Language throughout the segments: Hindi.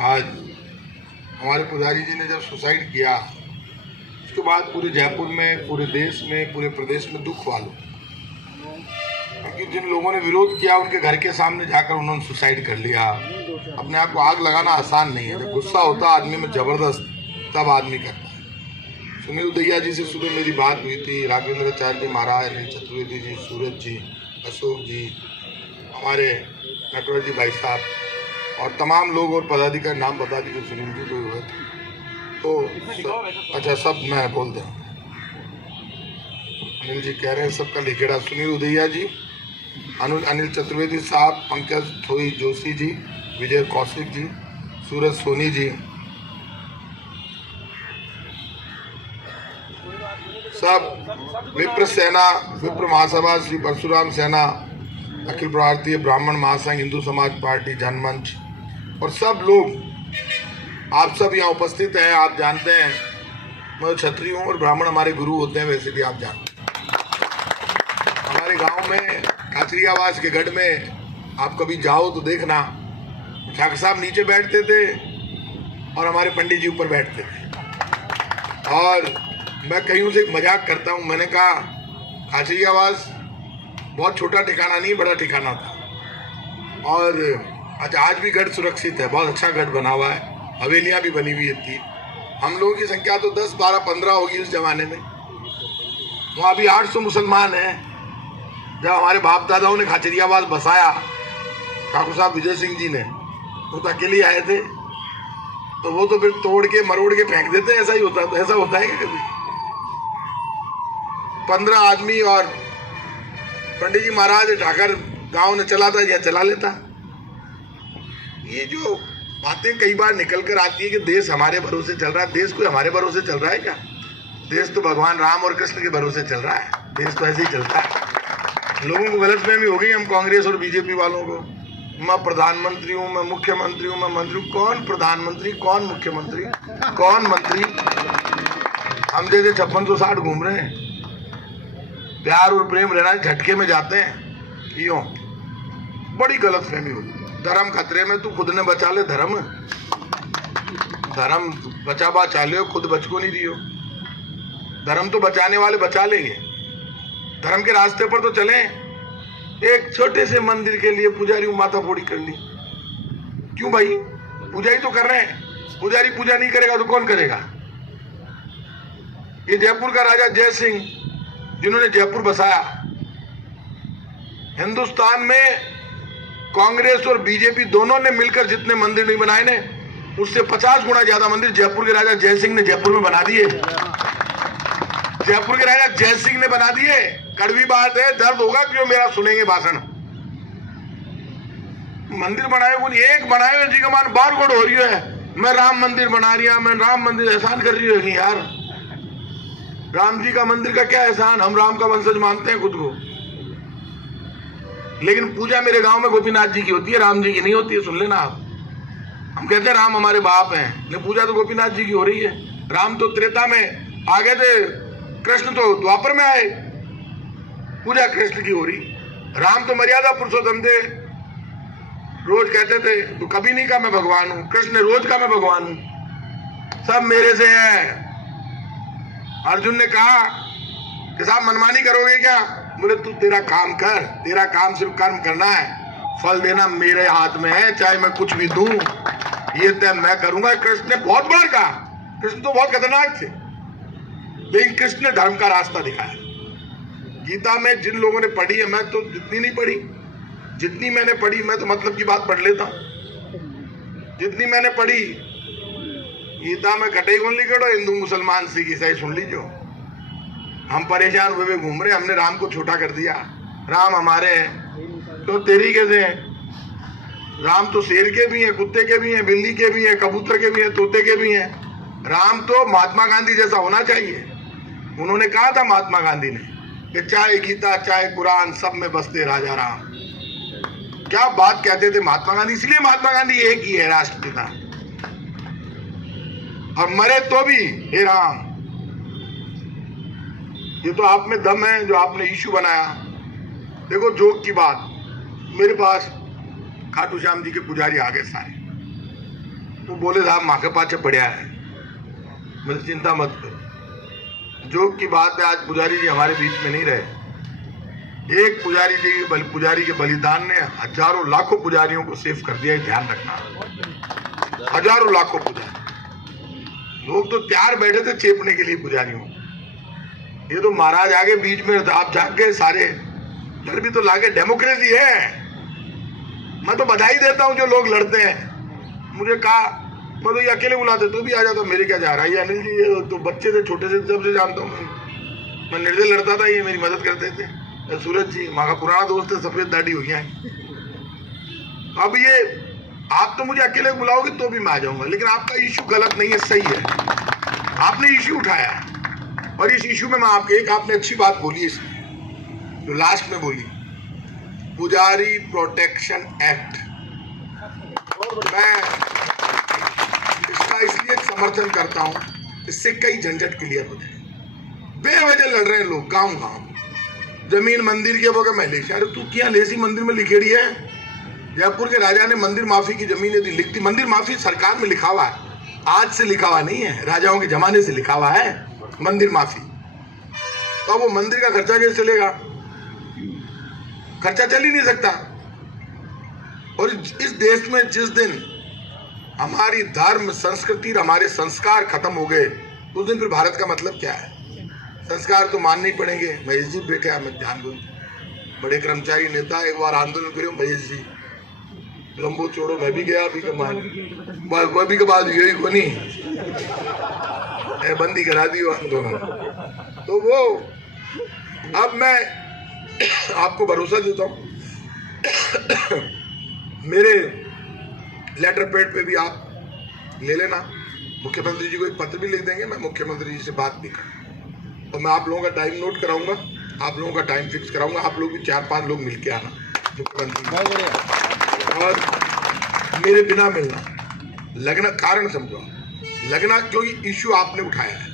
आज हमारे पुजारी जी ने जब सुसाइड किया उसके बाद पूरे जयपुर में, पूरे देश में, पूरे प्रदेश में दुख वालों, क्योंकि जिन लोगों ने विरोध किया उनके घर के सामने जाकर उन्होंने सुसाइड कर लिया। अपने आप को आग लगाना आसान नहीं है। जब गुस्सा होता आदमी में ज़बरदस्त, तब आदमी करता है। सुनील उदैया जी से सुबह मेरी बात हुई थी, राघवेंद्राचार्य जी महाराज, अनिल चतुर्वेदी जी, सूरज जी, अशोक जी, हमारे नटवर जी भाई साहब और तमाम लोग और पदाधिकारी, नाम बता दीजिए सुनील जी कोई हुए तो अच्छा सब मैं बोल दूँ। अनिल जी कह रहे हैं सबका लिखेड़ा, सुनील उदैया जी, अनिल चतुर्वेदी साहब, पंकज थोई जोशी जी, विजय कौशिक जी, सूरज सोनी जी, सब विप्र सेना, विप्र महासभा, श्री परशुराम सेना, अखिल भारतीय ब्राह्मण महासंघ, हिंदू समाज पार्टी, जनमंच और सब लोग, आप सब यहाँ उपस्थित हैं। आप जानते हैं मैं क्षत्रिय हूँ और ब्राह्मण हमारे गुरु होते हैं, वैसे भी आप जानते हैं। हमारे गांव में काचरियावास के गढ़ में आप कभी जाओ तो देखना, ठाकुर साहब नीचे बैठते थे और हमारे पंडित जी ऊपर बैठते थे। और मैं कहीं से मजाक करता हूँ, मैंने कहा काचरियावास बहुत छोटा ठिकाना नहीं, बड़ा ठिकाना था। और अच्छा आज भी गढ़ सुरक्षित है, बहुत अच्छा गढ़ बना हुआ है, हवेलियाँ भी बनी हुई थी। हम लोगों की संख्या तो 10, 12, 15 होगी उस जमाने में। वहाँ अभी 800 मुसलमान हैं। जब हमारे बाप दादाओं ने काचरियावास बसाया, ठाकुर साहब विजय सिंह जी ने, वो तो अकेले आए थे, तो वो तो फिर तोड़ के मरोड़ के फेंक देते। ऐसा ही होता, तो ऐसा होता है कि कभी 15 आदमी और पंडित जी महाराज ठाकर गांव ने चला था या चला लेता। ये जो बातें कई बार निकल कर आती है कि देश हमारे भरोसे चल रहा है, देश कोई हमारे भरोसे चल रहा है क्या? देश तो भगवान राम और कृष्ण के भरोसे चल रहा है। देश तो ऐसे ही चलता है। लोगों को गलतफहमी हो गई हम कांग्रेस और बीजेपी वालों को, मैं प्रधानमंत्री हूँ, मैं मुख्यमंत्री हूँ, मैं मंत्री हूँ। कौन प्रधानमंत्री, कौन मुख्यमंत्री, कौन मंत्री? हम जैसे 5660 घूम रहे हैं। प्यार और प्रेम रहना झटके में जाते हैं, क्यों? बड़ी गलतफहमी होगी। धर्म खतरे में, तू खुद ने बचा ले धर्म, धर्म बचा लियो, खुद बच को नहीं दियो। धर्म तो बचाने वाले बचा लेंगे। धर्म के रास्ते पर तो चलें। एक छोटे से मंदिर के लिए पुजारी माथा फोड़ी कर ली, क्यों भाई? पूजा ही तो कर रहे हैं। पुजारी पूजा नहीं करेगा तो कौन करेगा? ये जयपुर का राजा जय सिंह, जिन्होंने जयपुर बसाया, हिंदुस्तान में कांग्रेस और बीजेपी दोनों ने मिलकर जितने मंदिर नहीं बनाए ने, उससे 50 गुना ज्यादा मंदिर जयपुर के राजा जय सिंह ने जयपुर में बना दिए। जयपुर के राजा जय सिंह ने बना दिए। कड़वी बात है, दर्द होगा क्यों मेरा सुनेंगे भाषण। मंदिर बनाए वो नहीं, एक बनाए हुए जी का मान बार गोड़ हो रही है, मैं राम मंदिर बना रही हूं, मैं राम मंदिर एहसान कर रही हूँ। यार राम जी का मंदिर का क्या एहसान? हम राम का वंशज मानते हैं खुद को, लेकिन पूजा मेरे गांव में गोपीनाथ जी की होती है, राम जी की नहीं होती है। सुन लेना आप, हम कहते हैं राम हमारे बाप हैं, लेकिन पूजा तो गोपीनाथ जी की हो रही है। राम तो त्रेता में आ गए थे, कृष्ण तो द्वापर में आए, पूजा कृष्ण की हो रही। राम तो मर्यादा पुरुषोत्तम थे, रोज कहते थे, तो कभी नहीं कहा मैं भगवान हूं। कृष्ण ने रोज कहा मैं भगवान हूं, सब मेरे से है। अर्जुन ने कहा कि साहब मनमानी करोगे क्या? बोले तू तेरा काम कर, तेरा काम सिर्फ कर्म करना है, फल देना मेरे हाथ में है, चाहे मैं कुछ भी दूं ये तय मैं करूंगा। कृष्ण ने बहुत बार कहा। कृष्ण तो बहुत खतरनाक थे, लेकिन कृष्ण ने धर्म का रास्ता दिखाया। गीता में जिन लोगों ने पढ़ी है, मैं तो जितनी नहीं पढ़ी, जितनी मैंने पढ़ी, मैं तो मतलब की बात पढ़ लेता हूं। जितनी मैंने पढ़ी गीता में कटे गुण लिखो, हिंदू मुसलमान सिख ईसाई सुन लीजिए। हम परेशान हुए घूम रहे, हमने राम को छोटा कर दिया। राम हमारे हैं तो तेरी कैसे हैं? राम तो शेर के भी हैं, कुत्ते के भी हैं, बिल्ली के भी हैं, कबूतर के भी हैं, तोते के भी हैं। राम तो महात्मा गांधी जैसा होना चाहिए। उन्होंने कहा था महात्मा गांधी ने कि चाहे गीता चाहे कुरान सब में बसते राजा राम। क्या बात कहते थे महात्मा गांधी, इसलिए महात्मा गांधी एक ही है राष्ट्रपिता, और मरे तो भी हे राम। ये तो आप में दम है जो आपने इशू बनाया। देखो जोक की बात, मेरे पास खाटू श्याम जी के पुजारी आ गए सारे, वो बोले साहब माँ के पाछे पड़ा है, मुझे चिंता मत करो। जोक की बात है, आज पुजारी जी हमारे बीच में नहीं रहे। एक पुजारी के बलिदान ने हजारों लाखों पुजारियों को सेव कर दिया, ध्यान रखना। हजारों लाखों पुजारी, लोग तो तैयार बैठे थे चेपने के लिए पुजारियों। ये तो महाराज आगे बीच में आप जाग गए सारे। डर भी तो लागे, डेमोक्रेसी है। मैं तो बधाई देता हूं जो लोग लड़ते हैं। मुझे कहा मैं तो ये अकेले बुलाते तो भी आ जाता, मेरे क्या जा रहा है। ये अनिल जी ये तो बच्चे थे, छोटे से जब से जानता हूँ मैं निर्दय लड़ता था, ये मेरी मदद करते थे। सूरज जी माँ का पुराना दोस्त है, सफेद दाढ़ी हो गया है। अब ये आप तो मुझे अकेले बुलाओगे तो भी मैं आ जाऊंगा, लेकिन आपका इश्यू गलत नहीं है, सही है। आपने इश्यू उठाया है और इस इश्यू में मैं आपने अच्छी बात बोली इसमें, जो लास्ट में बोली, पुजारी प्रोटेक्शन एक्ट। मैं इसका इसलिए समर्थन करता हूं, इससे कई झंझट क्लियर हो जाए। बेवजह लड़ रहे हैं लोग गांव जमीन मंदिर के बोगे मैं ले, अरे तू क्या लेसी मंदिर में लिखेड़ी है। जयपुर के राजा ने मंदिर माफी की जमीनें दी, लिखती मंदिर माफी सरकार में लिखा हुआ है, आज से लिखा हुआ नहीं है, राजाओं के जमाने से लिखा हुआ है मंदिर माफी। तो वो मंदिर का खर्चा कैसे चलेगा? खर्चा चल ही नहीं सकता। और इस देश में जिस दिन हमारी धर्म संस्कृति और हमारे संस्कार खत्म हो गए, उस दिन फिर भारत का मतलब क्या है? संस्कार तो मानने ही पड़ेंगे। महेश जी बेटे मैं ध्यान दूँ, बड़े कर्मचारी नेता, एक बार आंदोलन करो महेश जी, लंबो छोड़ो, मैं भी गया अभी कमाल, वह भी के बाद यही को नहीं बंदी करा दी आंदोलन। तो वो अब मैं आपको भरोसा देता हूँ, मेरे लेटर पैड पे भी आप ले लेना, मुख्यमंत्री जी को एक पत्र भी लिख देंगे, मैं मुख्यमंत्री जी से बात भी करूँ और मैं आप लोगों का टाइम नोट कराऊंगा, आप लोगों का टाइम फिक्स कराऊंगा, आप लोग भी 4-5 लोग मिलके आना मुख्यमंत्री, और मेरे बिना मिलना, लगना कारण समझो, लगना क्योंकि इश्यू आपने उठाया है,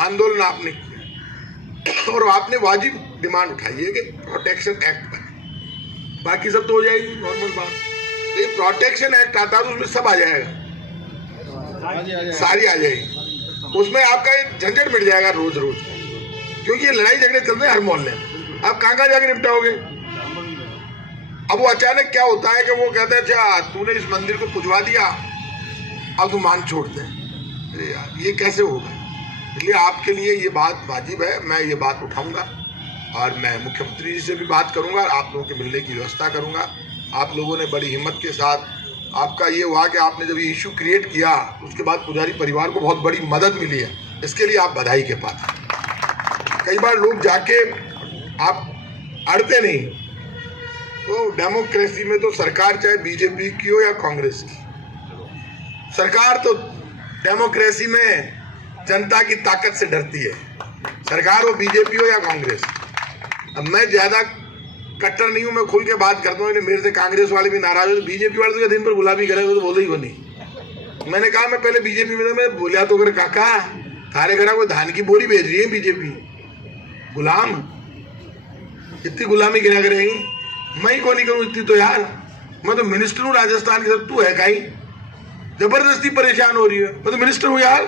आंदोलन आपने किया और आपने वाजिब डिमांड उठाई है कि प्रोटेक्शन एक्ट बने। बाकी सब तो हो जाएगी नॉर्मल बात। ये प्रोटेक्शन एक्ट आता है तो उसमें सब आ जाएगा, सारी आ जाएगी, उसमें आपका एक झंझट मिट जाएगा रोज रोज, क्योंकि ये लड़ाई झगड़े चल रहे हैं हर मोहल्ले में। आप कहाँ जाके निपटाओगे? अब वो अचानक क्या होता है कि वो कहते हैं अच्छा तूने इस मंदिर को पुजवा दिया, अब तू मान छोड़ दे। अरे यार ये कैसे होगा? इसलिए आपके लिए ये बात वाजिब है, मैं ये बात उठाऊंगा और मैं मुख्यमंत्री जी से भी बात करूंगा और आप लोगों के मिलने की व्यवस्था करूंगा। आप लोगों ने बड़ी हिम्मत के साथ, आपका ये हुआ कि आपने जब ये इशू क्रिएट किया उसके बाद पुजारी परिवार को बहुत बड़ी मदद मिली है, इसके लिए आप बधाई के पात्र। कई बार लोग जाके आप अड़ते नहीं, तो डेमोक्रेसी में तो सरकार चाहे बीजेपी की हो या कांग्रेस की, सरकार तो डेमोक्रेसी में जनता की ताकत से डरती है, सरकार वो बीजेपी हो या कांग्रेस। अब मैं ज्यादा कट्टर नहीं हूं, मैं खुल के बात करता हूँ, मेरे से कांग्रेस वाले भी नाराज हो, बीजेपी वाले तो दिन पर गुलाबी करे तो बोले ही को नहीं। मैंने कहा मैं पहले बीजेपी में था, मैं बोलिया तो काका थारे घर कोई धान की बोरी भेज रही है बीजेपी, गुलाम इतनी गुलामी गिरा करेगी, मैं ही को नहीं करूँ इतनी तो यार, मैं तो मिनिस्टर हूँ राजस्थान की, तू है कहीं जबरदस्ती परेशान हो रही है, मैं तो मिनिस्टर हूँ यार।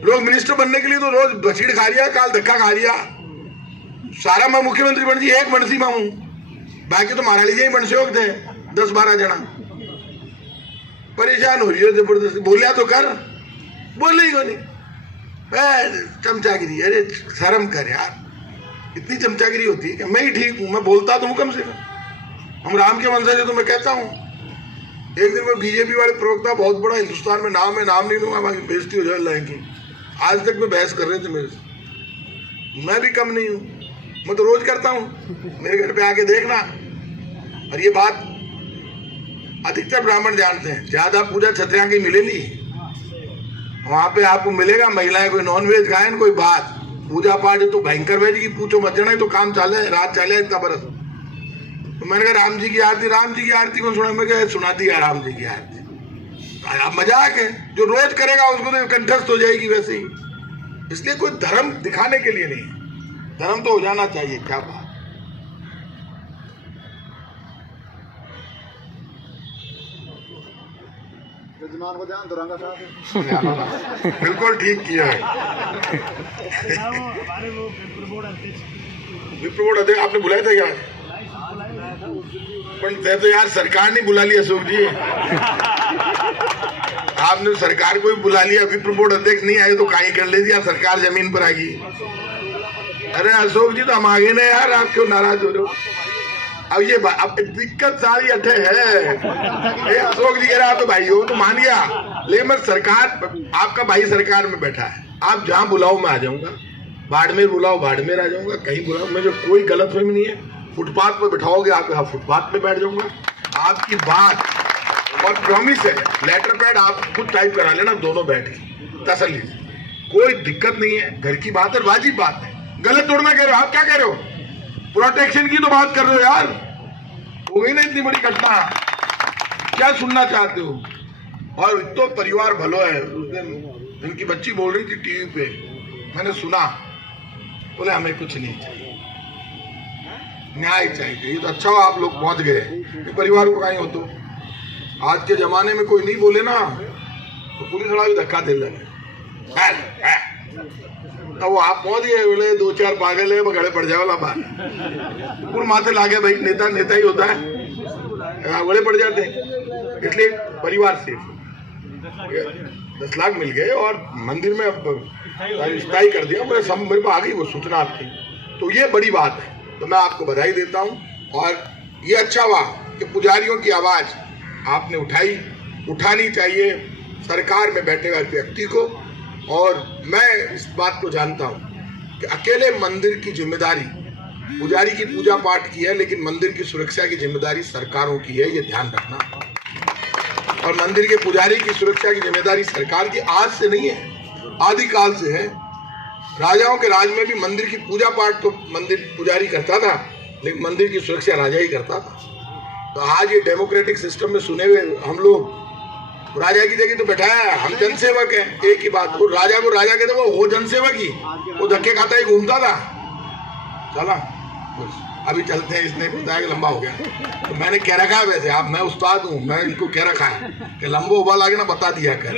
लोग मिनिस्टर बनने के लिए तो रोज बछीड़ खा रिया, काल धक्का खा रिया, सारा मैं मुख्यमंत्री बन जी, एक बनसी मैं हूं, बाकी तो महाराज जी बन से थे 10-12 जना, परेशान हो रही है जबरदस्ती, बोलिया तो कर, बोल ही को नहीं, चमचागिरी। अरे शर्म कर यार, इतनी चमचागिरी होती है कि मैं ही ठीक हूं, मैं बोलता तो हूं कम से कम, हम राम के वंशज है तो मैं कहता हूं। एक दिन में बीजेपी वाले प्रवक्ता, बहुत बड़ा हिंदुस्तान में नाम है, नाम नहीं दूंगा, बाकी बेइज्जती हो जाए लाएंगे, आज तक में बहस कर रहे थे मेरे से। मैं भी कम नहीं हूं, मैं तो रोज करता हूं, मेरे घर पे आके देखना। और ये बात अधिकतर ब्राह्मण जानते हैं, ज्यादा पूजा छत्रिया की मिलेगी, वहां पे आपको मिलेगा महिलाएं कोई नॉनवेज खाएं, कोई बात पूजा पाठ है तो भयंकर वेज की पूछो मत जाना, तो काम चाले रात चाले इतना बरस। तो मैंने कहा राम जी की आरती, राम जी की आरती को सुना, मैं क्या सुना दी है राम जी की आरती, मजाक है, जो रोज करेगा उसको तो कंठस्थ हो जाएगी वैसे ही। इसलिए कोई धर्म दिखाने के लिए नहीं, धर्म तो हो जाना चाहिए, क्या बात। जजमान को ध्यान दुरांगा साहब बिल्कुल ठीक किया है। विप्र बोर्ड अध्यक्ष आपने बुलाया था क्या? पर तय तो यार सरकार ने बुला लिया अशोक जी, आपने सरकार को ही बुला लिया, विप्र बोर्ड अध्यक्ष नहीं आए तो काई कर ले दिया, सरकार जमीन पर आ गई। अरे अशोक जी तो हम आगे ना यार, आप क्यों नाराज हो रहे हो? अब ये अब दिक्कत सारी अठे है। अशोक जी कह रहे आप तो भाई हो तो मान गया, लेकिन मैं सरकार, आपका भाई सरकार में बैठा है, आप जहाँ बुलाओ मैं आ जाऊंगा, बाड़मेर बुलाओ बाड़मेर आ जाऊंगा, कहीं बुलाओ, मुझे कोई गलतफहमी नहीं है। फुटपाथ पर बैठाओगे आप, यहाँ फुटपाथ पे बैठ जाऊंगा। आपकी बात और प्रॉमिस है, लेटर पैड आप खुद टाइप करा लेना, दोनों बैठ के तसल्ली से, कोई दिक्कत नहीं है। घर की बात है, वाजिब बात है, गलत तोड़ना कह रहे हो आप, क्या कह रहे हो? प्रोटेक्शन की तो बात कर रहे हो यार, हो गई ना इतनी बड़ी घटना, क्या सुनना चाहते हो? और तो परिवार भलो है। उस दिन इनकी बच्ची बोल रही थी टीवी पे, मैंने सुना, बोले हमें कुछ नहीं चाहिए, न्याय चाहिए। ये तो अच्छा हो आप लोग पहुंच गए, परिवार को कहीं हो तो आज के जमाने में कोई नहीं बोले ना तो पुलिस वाला भी धक्का दे लगे। अब वो आप पहुंच गए, बोले दो चार पागल है, गड़े पड़ जाए वाला बात, पूरे माथे लागे भाई, नेता नेता ही होता है, गड़े पड़ जाते हैं। इसलिए परिवार सेफ, 10 लाख मिल गए और मंदिर में अब स्थायी कर दिया, मेरे को आ गई वो सूचना आपकी, तो ये बड़ी बात है। तो मैं आपको बधाई देता हूँ, और ये अच्छा हुआ कि पुजारियों की आवाज़ आपने उठानी चाहिए सरकार में बैठे हुए व्यक्ति को। और मैं इस बात को जानता हूँ कि अकेले मंदिर की जिम्मेदारी, पुजारी की पूजा पाठ की है, लेकिन मंदिर की सुरक्षा की जिम्मेदारी सरकारों की है, ये ध्यान रखना। और मंदिर के पुजारी की सुरक्षा की जिम्मेदारी सरकार की आज से नहीं है, आदिकाल से है। राजाओं के राज में भी मंदिर की पूजा पाठ तो मंदिर पुजारी करता था, लेकिन मंदिर की सुरक्षा राजा ही करता था। तो आज ये डेमोक्रेटिक सिस्टम में सुने हुए हम लोग राजा की जगह तो बैठाया, हम जनसेवक हैं, एक ही बात। वो राजा को राजा कहते वो जनसेवक ही, वो धक्के खाता ही घूमता था। चला अभी चलते हैं, इसने बताया कि लंबा हो गया, तो मैंने कह रखा है, वैसे आप, मैं उस्ताद हूँ, मैं इनको कह रखा है कि लंबा उबाल आगे ना बता दिया कर।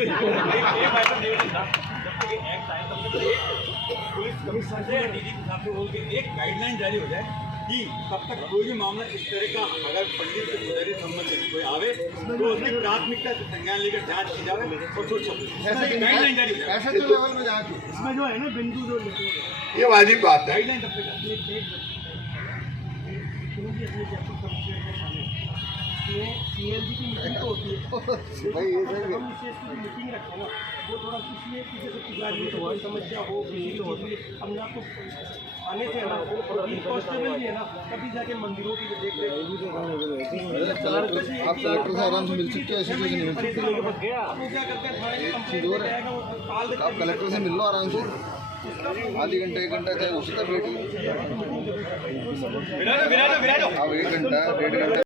एक गाइडलाइन जारी हो जाए कि तब तक कोई भी मामला इस तरह का अगर पंडित से पुजारी संबंधित कोई आवे तो उसकी प्राथमिकता से संज्ञान लेकर जांच की जाए और गाइडलाइन जारी हो जाए। ऐसे तो लेवल में जाके इसमें जो है ना बिंदु जो ये वाजिब बात है। गाइडलाइन तब तक सीएलजी की मीटिंग तो होती है भाई, ये हम विशेष की मीटिंग रखें ना, वो थोड़ा इसलिए कि जैसे पुजारी में कोई समस्या हो, हमने आपको आने से ना कॉन्स्टेबल भी है ना, तभी जाके मंदिरों की देख आप कलेक्टर से आराम से मिल सकते हो, ऐसी चीज़ नहीं मिल सकती। आप कलेक्टर से मिल लो आराम से, आधी घंटा 1 घंटा चाहे उसी का वेट लो, आप 1 घंटा 1.5 घंटा